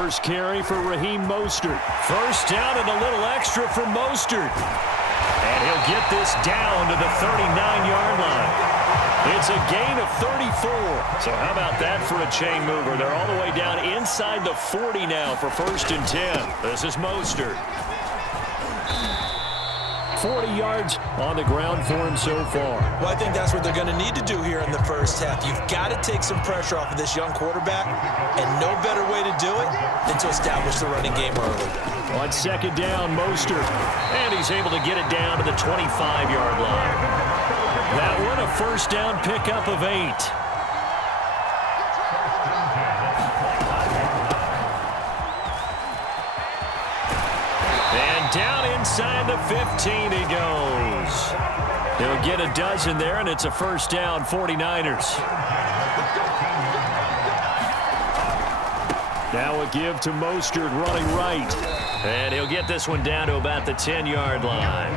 First carry for Raheem Mostert. First down and a little extra for Mostert. And he'll get this down to the 39-yard line. It's a gain of 34. So how about that for a chain mover? They're all the way down inside the 40 now for 1st and 10. This is Mostert. 40 yards on the ground for him so far. Well, I think that's what they're going to need to do here in the first half. You've got to take some pressure off of this young quarterback, and no better way to do it than to establish the running game early. On 2nd down, Mostert, and he's able to get it down to the 25-yard line. That one a first down pickup of 8. Down inside the 15 he goes. He'll get a dozen there, and it's a first down, 49ers. Now a give to Mostert running right. And he'll get this one down to about the 10-yard line.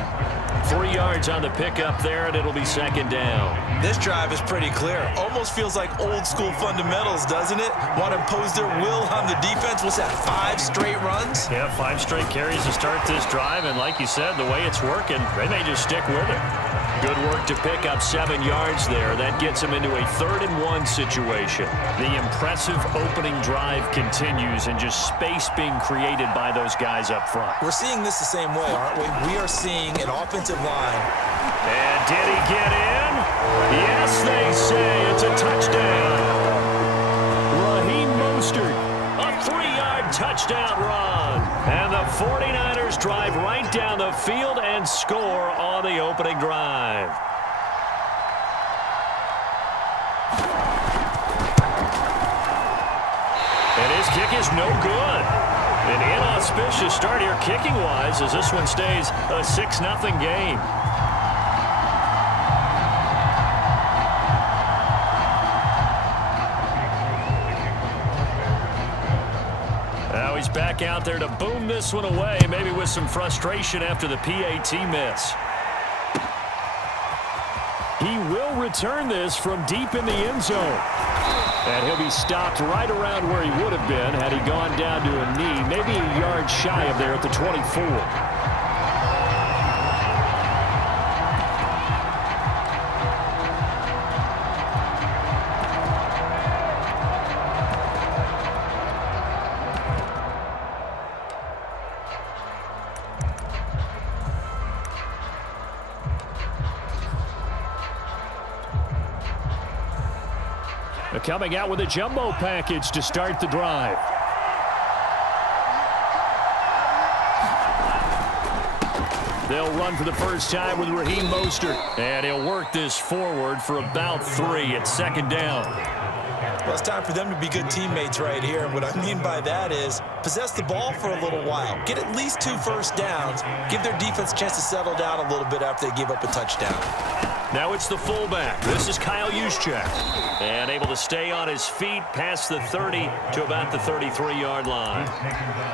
3 yards on the pickup there, and it'll be 2nd down. This drive is pretty clear. Almost feels like old-school fundamentals, doesn't it? Want to impose their will on the defense. What's that, 5 straight runs? Yeah, 5 straight carries to start this drive, and like you said, the way it's working, they may just stick with it. Good work to pick up 7 yards there. That gets him into a 3rd and 1 situation. The impressive opening drive continues, and just space being created by those guys up front. We're seeing this the same way, aren't we? We are seeing an offensive line. And did he get in? Yes, they say it's a touchdown. Raheem Mostert, a 3-yard touchdown run. And the 49ers drive right down the field and score on the opening drive. And his kick is no good. An inauspicious start here kicking-wise as this one stays a 6-0 game. Now he's back out there to boom this one away, maybe with some frustration after the PAT miss. He will return this from deep in the end zone. And he'll be stopped right around where he would have been had he gone down to a knee, maybe a yard shy of there at the 24. Coming out with a jumbo package to start the drive. They'll run for the first time with Raheem Mostert. And he'll work this forward for about 3 at 2nd down. Well, it's time for them to be good teammates right here. And what I mean by that is possess the ball for a little while. Get at least 2 first downs. Give their defense a chance to settle down a little bit after they give up a touchdown. Now it's the fullback. This is Kyle Juszczyk. And able to stay on his feet past the 30 to about the 33-yard line.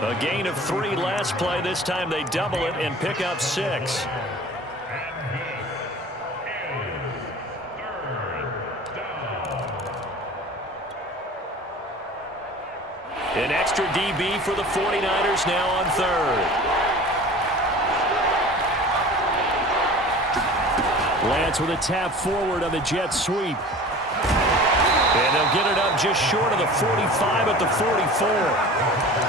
A gain of 3 last play. This time they double it and pick up 6. An extra DB for the 49ers now on 3rd. Lance with a tap forward on the jet sweep. And they'll get it up just short of the 45 at the 44.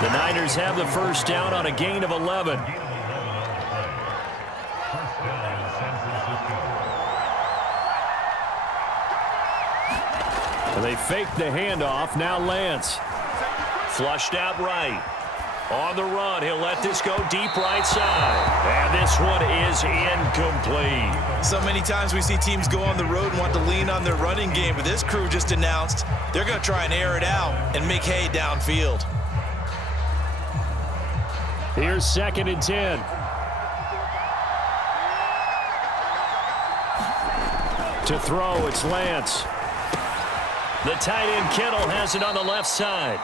The Niners have the first down on a gain of 11. And they fake the handoff. Now Lance. Flushed out right. On the run, he'll let this go deep right side. And this one is incomplete. So many times we see teams go on the road and want to lean on their running game, but this crew just announced they're going to try and air it out and make hay downfield. Here's 2nd and 10. To throw, it's Lance. The tight end Kittle has it on the left side.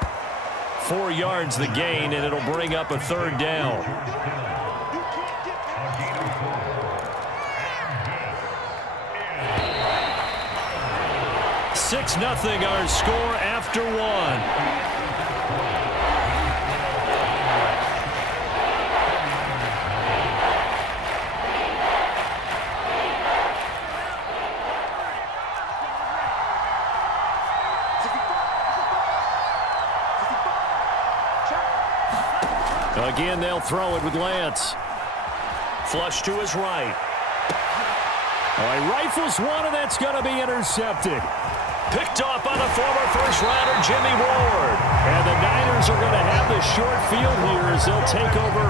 4 yards the gain, and it'll bring up a 3rd down. Six 6-0 our score after 1. Again, they'll throw it with Lance. Flush to his right. He rifles one, and that's going to be intercepted. Picked off by the former first-rounder Jimmy Ward. And the Niners are going to have the short field here as they'll take over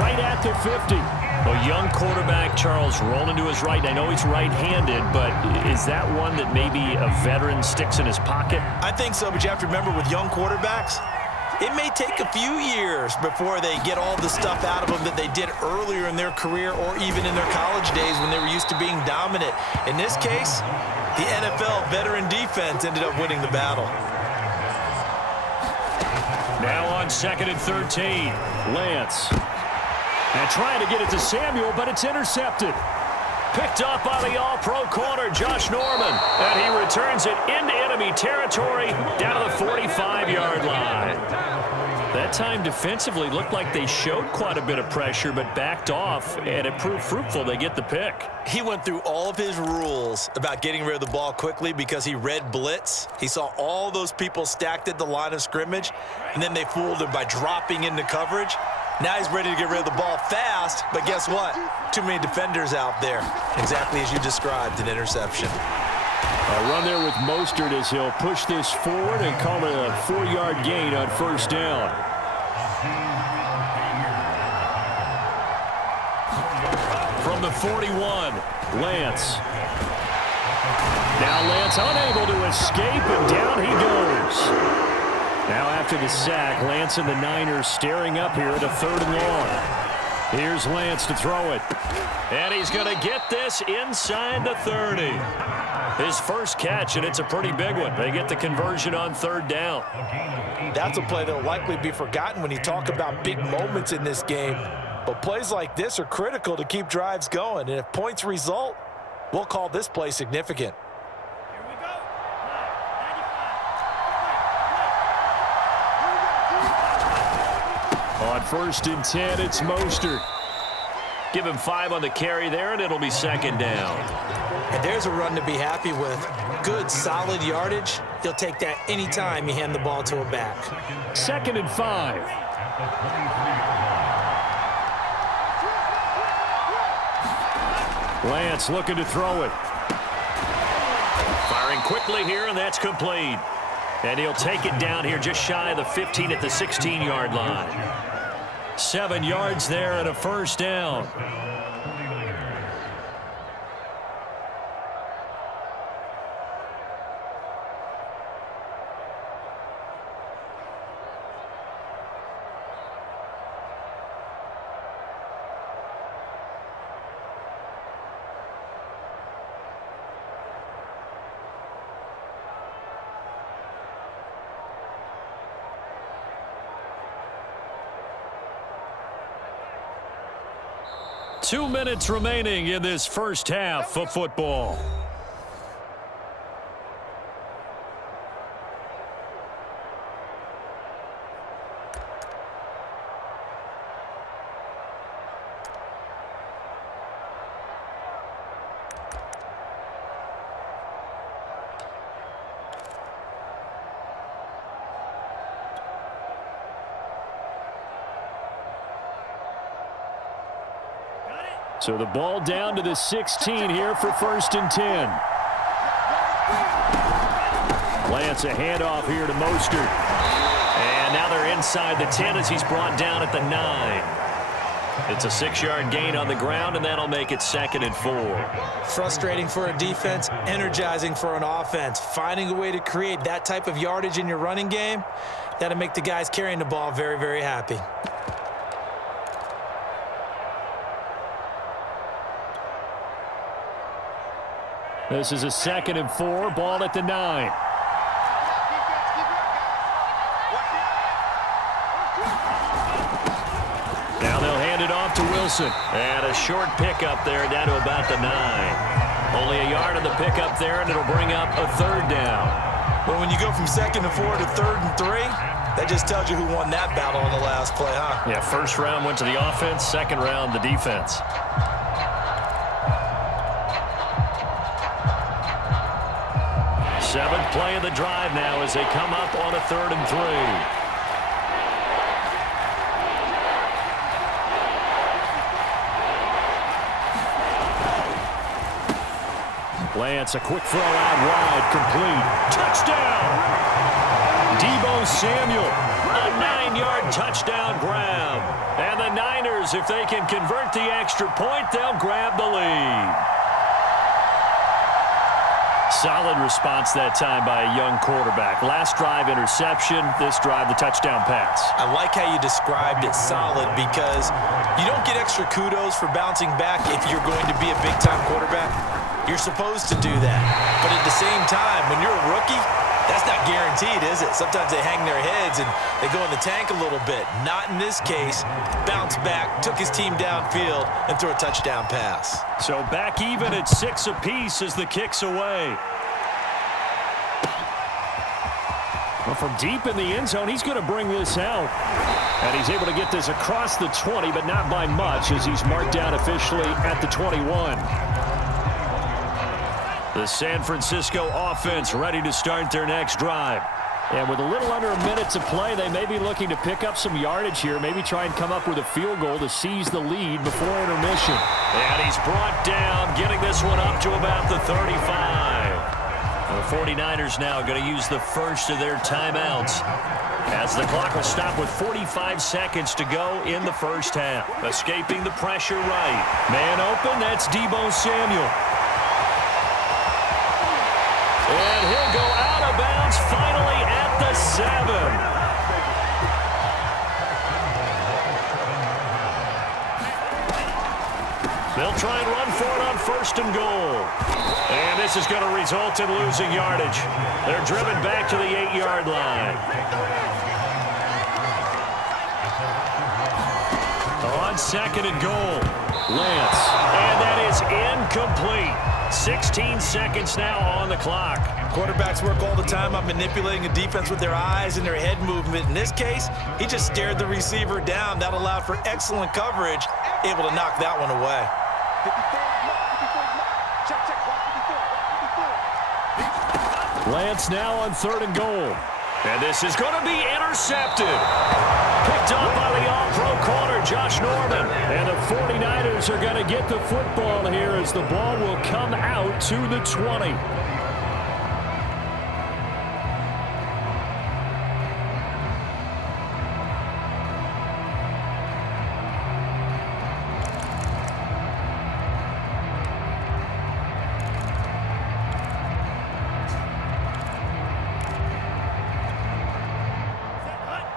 right at the 50. A young quarterback, Charles, rolling to his right. I know he's right-handed, but is that one that maybe a veteran sticks in his pocket? I think so, but you have to remember with young quarterbacks, it may take a few years before they get all the stuff out of them that they did earlier in their career or even in their college days when they were used to being dominant. In this case, the NFL veteran defense ended up winning the battle. Now on 2nd and 13, Lance. And trying to get it to Samuel, but it's intercepted. Picked up by the all-pro corner, Josh Norman. And he returns it into enemy territory down to the 45-yard line. That time defensively looked like they showed quite a bit of pressure, but backed off, and it proved fruitful. They get the pick. He went through all of his rules about getting rid of the ball quickly because he read blitz. He saw all those people stacked at the line of scrimmage, and then they fooled him by dropping into coverage. Now he's ready to get rid of the ball fast, but guess what? Too many defenders out there. Exactly as you described, an interception. A run there with Mostert as he'll push this forward and call it a 4-yard gain on first down. From the 41, Lance. Now Lance unable to escape, and down he goes. Now after the sack, Lance and the Niners staring up here at a 3rd and long. Here's Lance to throw it. And he's going to get this inside the 30. His first catch, and it's a pretty big one. They get the conversion on 3rd down. That's a play that will likely be forgotten when you talk about big moments in this game. But plays like this are critical to keep drives going. And if points result, we'll call this play significant. On 1st and 10, it's Mostert. Give him 5 on the carry there, and it'll be 2nd down. And there's a run to be happy with. Good, solid yardage. You'll take that anytime you hand the ball to a back. 2nd and 5. Lance looking to throw it. Firing quickly here, and that's complete. And he'll take it down here just shy of the 15 at the 16-yard line. 7 yards there and a first down. Two minutes remaining in this first half of football. So the ball down to the 16 here for 1st and 10. Lance a handoff here to Mostert. And now they're inside the 10 as he's brought down at the 9. It's a 6-yard gain on the ground, and that'll make it 2nd and 4. Frustrating for a defense, energizing for an offense. Finding a way to create that type of yardage in your running game, that'll make the guys carrying the ball very, very happy. This is a 2nd and 4, ball at the 9. Now they'll hand it off to Wilson. And a short pickup there down to about the 9. Only a yard on the pickup there, and it'll bring up a 3rd down. Well, when you go from 2nd and 4 to 3rd and 3, that just tells you who won that battle on the last play, huh? Yeah, first round went to the offense, second round the defense. Seventh play of the drive now as they come up on a 3rd and 3. Lance, a quick throw out wide, complete. Touchdown! Deebo Samuel, a 9-yard touchdown grab. And the Niners, if they can convert the extra point, they'll grab the lead. Solid response that time by a young quarterback. Last drive, interception. This drive, the touchdown pass. I like how you described it, solid, because you don't get extra kudos for bouncing back if you're going to be a big-time quarterback. You're supposed to do that. But at the same time, when you're a rookie, that's not guaranteed, is it? Sometimes they hang their heads and they go in the tank a little bit. Not in this case. Bounced back, took his team downfield, and threw a touchdown pass. So back even at 6 apiece as the kick's away. Well, from deep in the end zone, he's going to bring this out. And he's able to get this across the 20, but not by much as he's marked down officially at the 21. The San Francisco offense ready to start their next drive. And with a little under a minute to play, they may be looking to pick up some yardage here, maybe try and come up with a field goal to seize the lead before intermission. And he's brought down, getting this one up to about the 35. The 49ers now going to use the first of their timeouts as the clock will stop with 45 seconds to go in the first half. Escaping the pressure right. Man open, that's Deebo Samuel. And he'll go out of bounds finally at the 7. They'll try and run for it on 1st and goal. And this is going to result in losing yardage. They're driven back to the 8-yard line. On 2nd and goal, Lance. And that is incomplete. 16 seconds now on the clock. Quarterbacks work all the time on manipulating a defense with their eyes and their head movement. In this case, he just stared the receiver down. That allowed for excellent coverage, able to knock that one away. Lance now on 3rd and goal. And this is going to be intercepted. Picked up by the all-pro corner, Josh Norman. And the 49ers are going to get the football here as the ball will come out to the 20.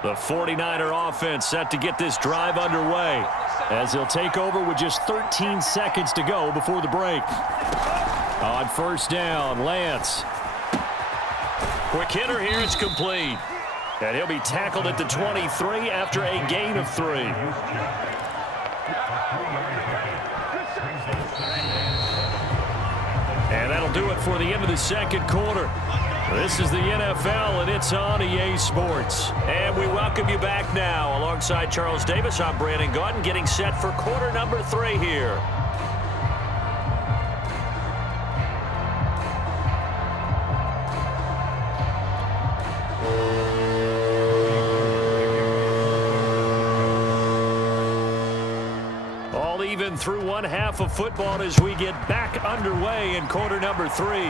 The 49er offense set to get this drive underway as he'll take over with just 13 seconds to go before the break. On 1st down, Lance. Quick hitter here, it's complete. And he'll be tackled at the 23 after a gain of 3. And that'll do it for the end of the 2nd quarter. This is the NFL, and it's on EA Sports. And we welcome you back now. Alongside Charles Davis, I'm Brandon Gaudin, getting set for quarter number 3 here. All even through one half of football as we get back underway in quarter number 3.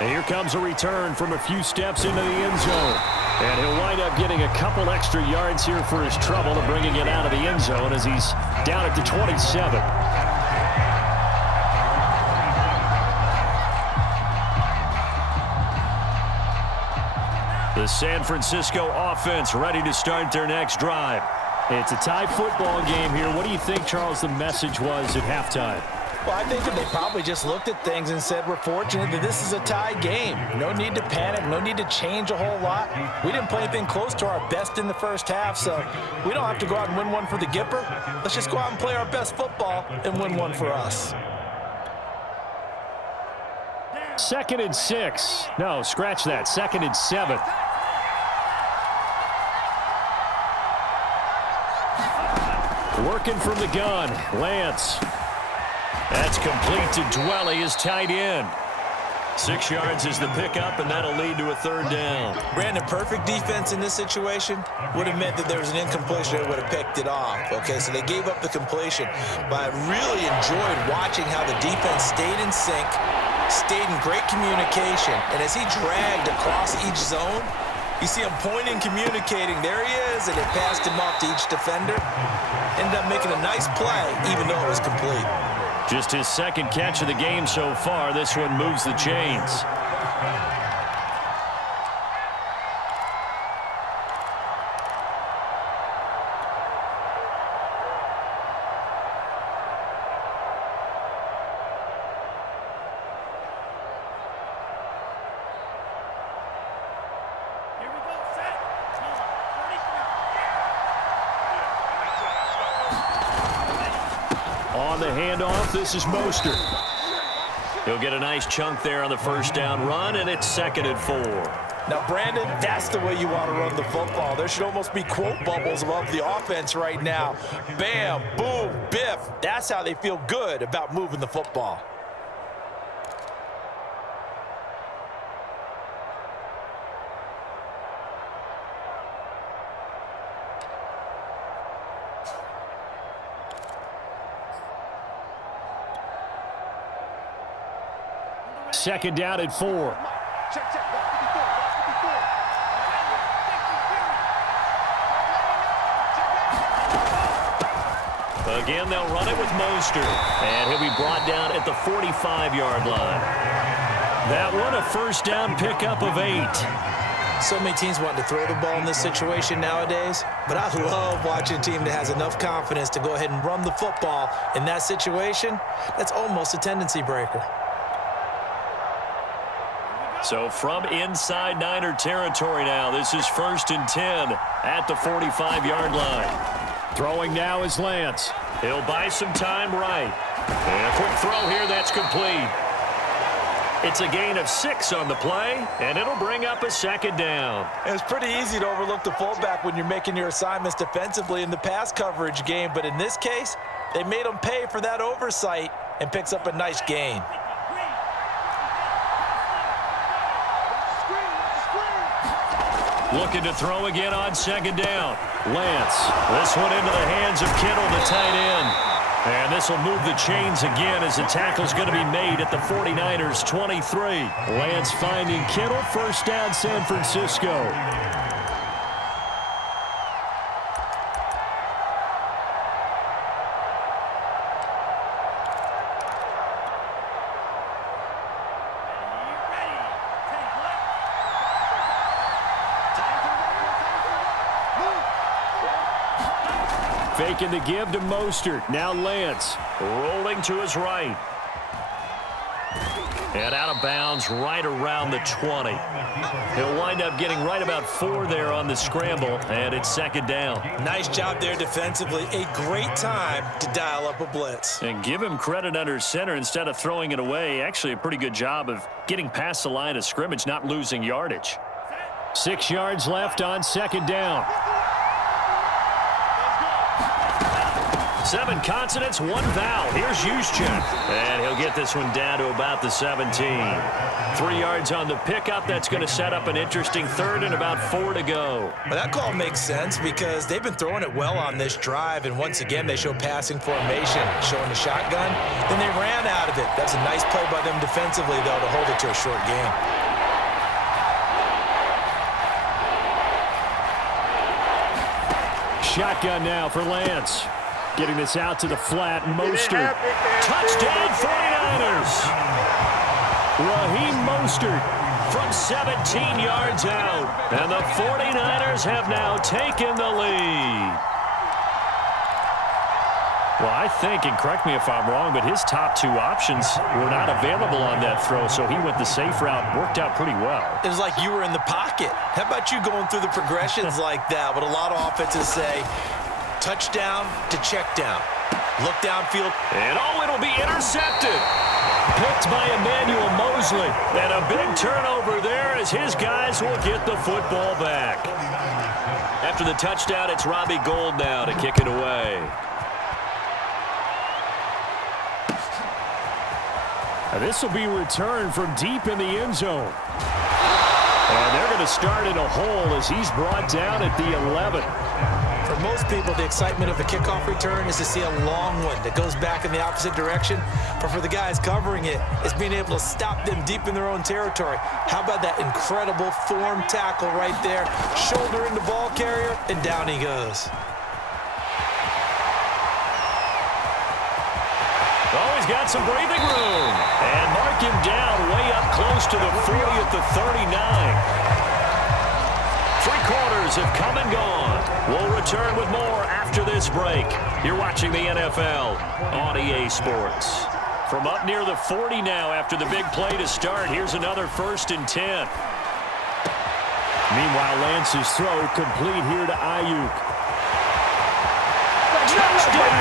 And here comes a return from a few steps into the end zone. And he'll wind up getting a couple extra yards here for his trouble and bringing it out of the end zone as he's down at the 27. The San Francisco offense ready to start their next drive. It's a tie football game here. What do you think, Charles, the message was at halftime? Well, I think that they probably just looked at things and said, we're fortunate that this is a tie game. No need to panic, no need to change a whole lot. We didn't play anything close to our best in the first half, so we don't have to go out and win one for the Gipper. Let's just go out and play our best football and win one for us. 2nd and 6. No, scratch that. 2nd and 7. Working from the gun, Lance. That's complete to Dwelly, his tight end. 6 yards is the pickup, and that'll lead to a 3rd down. Brandon, perfect defense in this situation would have meant that there was an incompletion that would have picked it off. Okay, so they gave up the completion. But I really enjoyed watching how the defense stayed in sync, stayed in great communication, and as he dragged across each zone, you see him pointing, communicating. There he is, and it passed him off to each defender. Ended up making a nice play, even though it was complete. Just his 2nd catch of the game so far. This one moves the chains. On the handoff, this is Mostert. He'll get a nice chunk there on the 1st down run, and it's 2nd and 4. Now, Brandon, that's the way you want to run the football. There should almost be quote bubbles above the offense right now. Bam, boom, biff. That's how they feel good about moving the football. Second down at 4. Again, they'll run it with Mostert. And he'll be brought down at the 45-yard line. That one, a 1st down pickup of 8. So many teams want to throw the ball in this situation nowadays, but I love watching a team that has enough confidence to go ahead and run the football in that situation. That's almost a tendency breaker. So from inside Niner territory now, this is 1st and 10 at the 45-yard line. Throwing now is Lance. He'll buy some time right. And a quick throw here, that's complete. It's a gain of 6 on the play, and it'll bring up a 2nd down. It's pretty easy to overlook the fullback when you're making your assignments defensively in the pass coverage game, but in this case, they made him pay for that oversight and picks up a nice gain. Looking to throw again on 2nd down. Lance, this one into the hands of Kittle, the tight end. And this will move the chains again as the tackle's going to be made at the 49ers 23. Lance finding Kittle, 1st down San Francisco. Faking the give to Mostert. Now Lance rolling to his right. And out of bounds right around the 20. He'll wind up getting right about 4 there on the scramble, and it's 2nd down. Nice job there defensively. A great time to dial up a blitz. And give him credit under center instead of throwing it away. Actually a pretty good job of getting past the line of scrimmage, not losing yardage. 6 yards left on 2nd down. 7 consonants, 1 vowel. Here's Juszczyk. And he'll get this one down to about the 17. 3 yards on the pickup. That's going to set up an interesting 3rd and about 4 to go. Well, that call makes sense because they've been throwing it well on this drive, and once again they show passing formation, showing the shotgun. Then they ran out of it. That's a nice play by them defensively, though, to hold it to a short game. Shotgun now for Lance. Getting this out to the flat. Mostert. Touchdown 49ers. Raheem Mostert from 17 yards out. And the 49ers have now taken the lead. Well, I think, and correct me if I'm wrong, but his top 2 options were not available on that throw, so he went the safe route. Worked out pretty well. It was like you were in the pocket. How about you going through the progressions like that? But a lot of offenses say, touchdown to check down. Look downfield. And it'll be intercepted. Picked by Emmanuel Mosley. And a big turnover there as his guys will get the football back. After the touchdown, it's Robbie Gould now to kick it away. This will be returned from deep in the end zone. And they're going to start in a hole as he's brought down at the 11. For most people, the excitement of the kickoff return is to see a long one that goes back in the opposite direction. But for the guys covering it, it's being able to stop them deep in their own territory. How about that incredible form tackle right there? Shoulder into ball carrier, and down he goes. Oh, he's got some breathing room. And mark him down way up close to the 40 at the 39. 3/4 have come and gone. We'll return with more after this break. You're watching the NFL on EA Sports. From up near the 40 now after the big play to start, here's another 1st and 10. Meanwhile, Lance's throw complete here to Ayuk. Touchdown,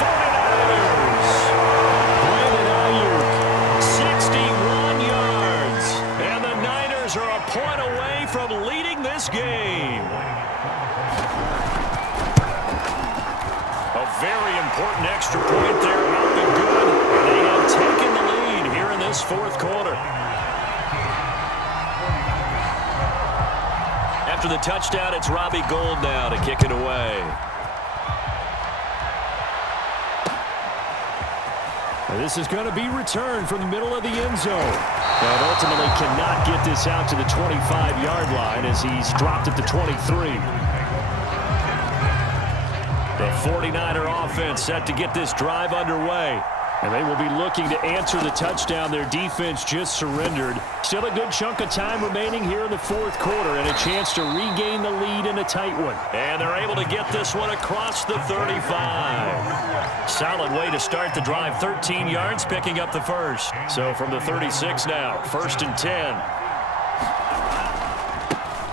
49ers. Brandon Ayuk, 61 yards. And the Niners are a point away from leading this game. A very important extra point there out the good. They have taken the lead here in this 4th quarter. After the touchdown, it's Robbie Gould now to kick it away. This is going to be returned from the middle of the end zone. But ultimately cannot get this out to the 25-yard line as he's dropped at the 23. The 49er offense set to get this drive underway. And they will be looking to answer the touchdown their defense just surrendered. Still a good chunk of time remaining here in the 4th quarter and a chance to regain the lead in a tight one. And they're able to get this one across the 35. Solid way to start the drive. 13 yards, picking up the first. So from the 36 now, 1st and 10.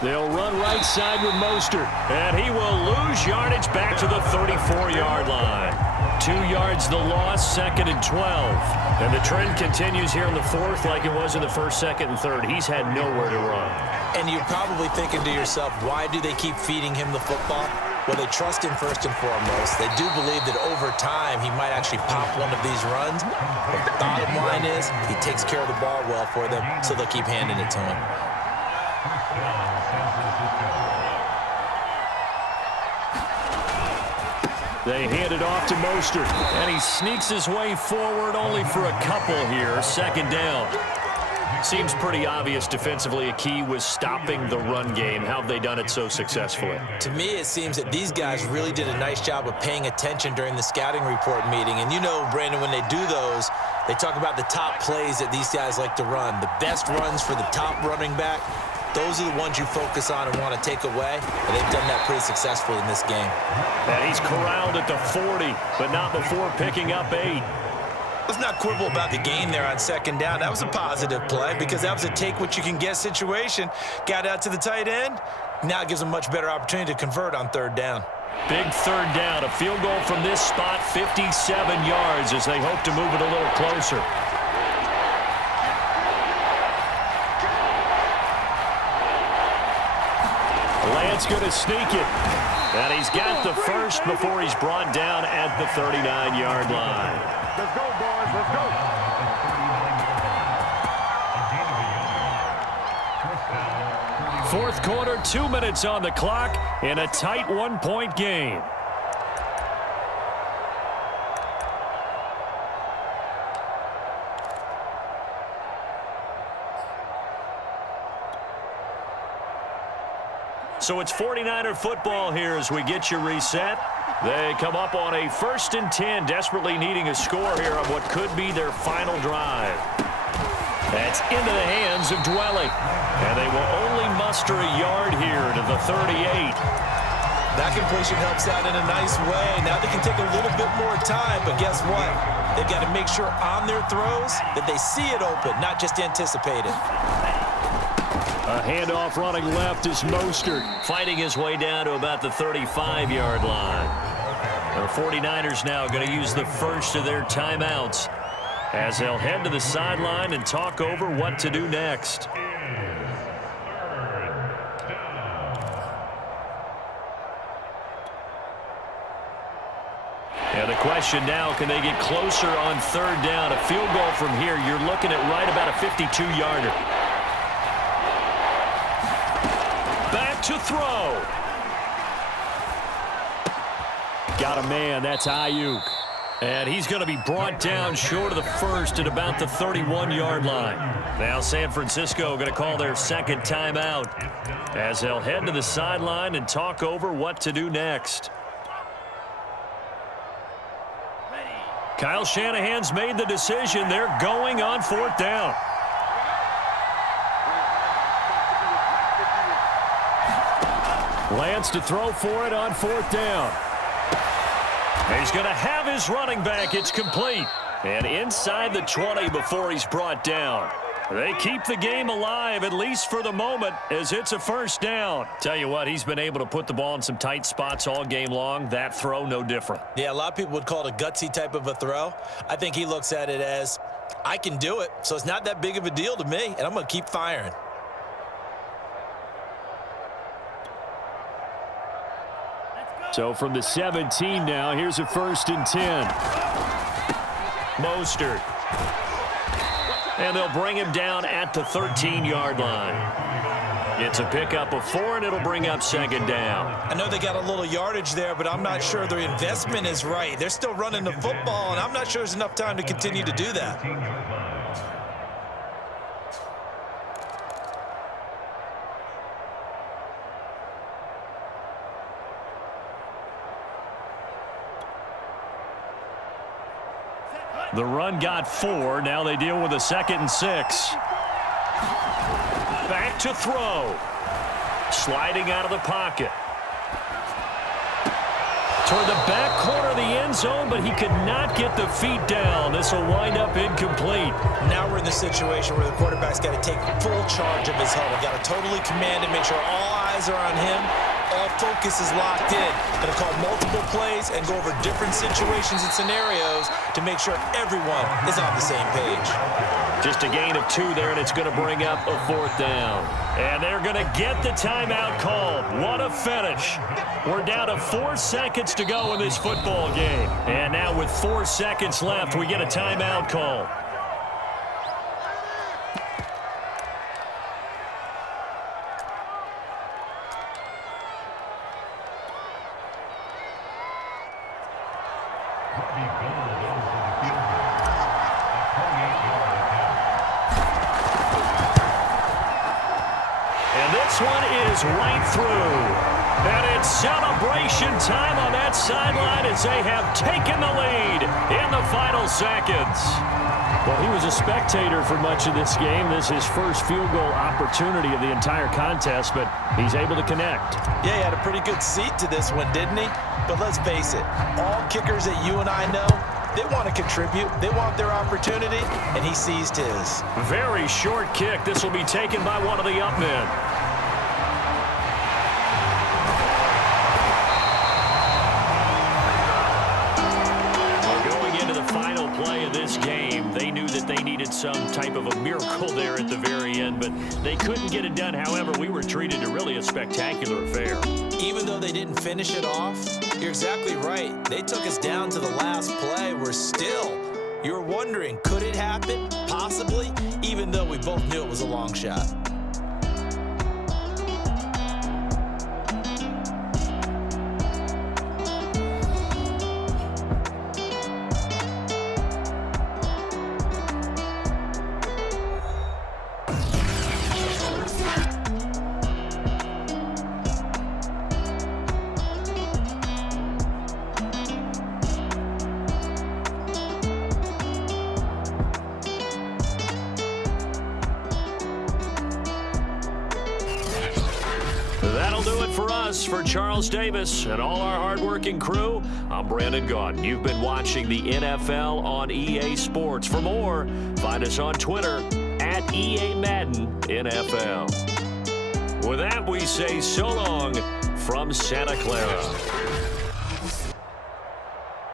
They'll run right side with Mostert. And he will lose yardage back to the 34-yard line. 2 yards the loss, 2nd and 12. And the trend continues here in the 4th like it was in the 1st, 2nd, and 3rd. He's had nowhere to run. And you're probably thinking to yourself, why do they keep feeding him the football? Well, they trust him first and foremost. They do believe that over time he might actually pop one of these runs. But the bottom line is he takes care of the ball well for them, so they'll keep handing it to him. They hand it off to Mostert, and he sneaks his way forward only for a couple here. 2nd down. Seems pretty obvious defensively a key was stopping the run game. How have they done it so successfully? To me, it seems that these guys really did a nice job of paying attention during the scouting report meeting. And you know, Brandon, when they do those, they talk about the top plays that these guys like to run. The best runs for the top running back. Those are the ones you focus on and want to take away, and they've done that pretty successfully in this game. And he's corralled at the 40, but not before picking up 8. Let's not quibble about the gain there on 2nd down. That was a positive play because that was a take-what-you-can-get situation. Got out to the tight end. Now it gives them a much better opportunity to convert on 3rd down. Big 3rd down. A field goal from this spot, 57 yards as they hope to move it a little closer. Lance going to sneak it. And he's got the first before he's brought down at the 39-yard line. Let's go, boys. Let's go. 4th quarter, 2 minutes on the clock in a tight 1-point game. So it's 49er football here as we get you reset. They come up on a 1st and 10, desperately needing a score here on what could be their final drive. That's into the hands of Dwelly. And they will only muster a yard here to the 38. That completion helps out in a nice way. Now they can take a little bit more time, but guess what? They've got to make sure on their throws that they see it open, not just anticipate it. A handoff running left is Mostert, fighting his way down to about the 35-yard line. The 49ers now going to use the first of their timeouts as they'll head to the sideline and talk over what to do next. And the question now, can they get closer on third down? A field goal from here, you're looking at right about a 52-yarder. Back to throw. Got a man. That's Ayuk. And he's going to be brought down short of the first at about the 31-yard line. Now San Francisco going to call their second timeout as they'll head to the sideline and talk over what to do next. Kyle Shanahan's made the decision. They're going on fourth down. Lance to throw for it on fourth down. He's going to have his running back. It's complete. And inside the 20 before he's brought down. They keep the game alive, at least for the moment, as it's a first down. Tell you what, he's been able to put the ball in some tight spots all game long. That throw, no different. Yeah, a lot of people would call it a gutsy type of a throw. I think he looks at it as, I can do it, so it's not that big of a deal to me, and I'm going to keep firing. So from the 17 now, here's a 1st and 10. Mostert. And they'll bring him down at the 13-yard line. It's a pickup of 4, and it'll bring up second down. I know they got a little yardage there, but I'm not sure their investment is right. They're still running the football, and I'm not sure there's enough time to continue to do that. The run got 4. Now they deal with a 2nd and 6. Back to throw. Sliding out of the pocket. Toward the back corner of the end zone, but he could not get the feet down. This will wind up incomplete. Now we're in the situation where the quarterback's got to take full charge of his huddle. Got to totally command it, make sure all eyes are on him. All focus is locked in. Going to call multiple plays and go over different situations and scenarios to make sure everyone is on the same page. Just a gain of 2 there, and it's going to bring up a 4th down. And they're going to get the timeout called. What a finish. We're down to 4 seconds to go in this football game. And now with 4 seconds left, we get a timeout call. This one is right through. And it's celebration time on that sideline as they have taken the lead in the final seconds. Well, he was a spectator for much of this game. This is his first field goal opportunity of the entire contest, but he's able to connect. Yeah, he had a pretty good seat to this one, didn't he? But let's face it, all kickers that you and I know, they want to contribute. They want their opportunity, and he seized his. Very short kick. This will be taken by one of the up men. Some type of a miracle there at the very end, but they couldn't get it done. However, we were treated to really a spectacular affair. Even though they didn't finish it off, you're exactly right. They took us down to the last play. You're wondering, could it happen? Possibly, even though we both knew it was a long shot. For Charles Davis and all our hardworking crew, I'm Brandon Gaudin. You've been watching the NFL on EA Sports. For more, find us on Twitter at EA Madden NFL. With that, we say so long from Santa Clara.